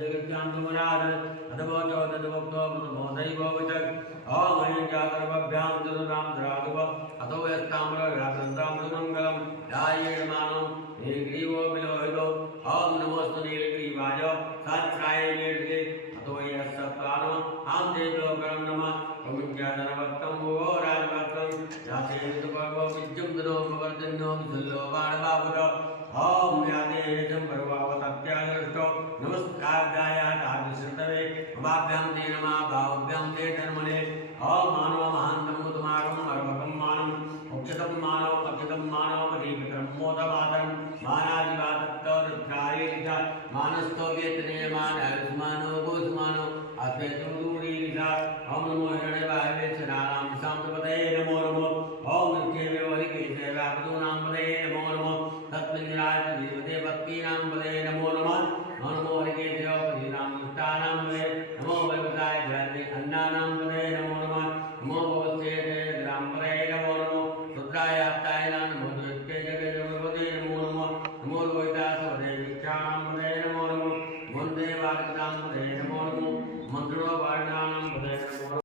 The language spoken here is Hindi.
जगत्यान्तमनाद अथवा चौदभक्तो मधुमोदैवो विचक् ओम अयञ्जातर्वभ्यां चतुर्णां धरातुव अथो यस्ताम्रव्यासन्तामृतमङ्गलं ध्यायेणमानो नीलग्रीवो विलोहितो ओम नमोऽस्तु नीलग्रीवाय सहस्राय नीलग्रीवे अथो यस्सप्तानो आं देवलोकं नमः ओमिज्ञातनभक्तं वो राजभक्तं यासेतुभगवो विद्युं तनो प्रवर्तिन्नो विसुल्लो बाणबाहुर ओम यादेशं पर्वावतत्यादृष्टो नमस्काराय तादृशतवे उभाभ्यां ते नमः भावभ्यां ते धर्मणे ओम मानव महान्तं मुदमारं मर्मकं मानं उच्चतं मानव अच्युतं मानव अधिकतं मोदवादं मानादिवादत्तोत्रायेष मानस्तो वेतनेयमान आयुष्मानो भूष्मानो अद्वैतं दूरीष ओम नमो हिरण्यवाहवे सदानां शान्तपतये नमो नमो ओम नित्यमेवरिकेशवापदूनां पतये नमो नमो तत्मिन्द्राय देवते भक्तीनां पतये नमो नमः नमो हरिकेशवपदीनां दुष्टानां पतये नमो वैकुण्ठाय ध्याने अन्नानां पतये नमो नमः नमो भवस्येते राम पतये नमो नमो रुद्राय आप्ताय नमो द्वैते जगद्गुरुपतये नमो नमः नमो लोहितासवदे विख्यानां पतये नमो नमो वन्दे वार्तां पतये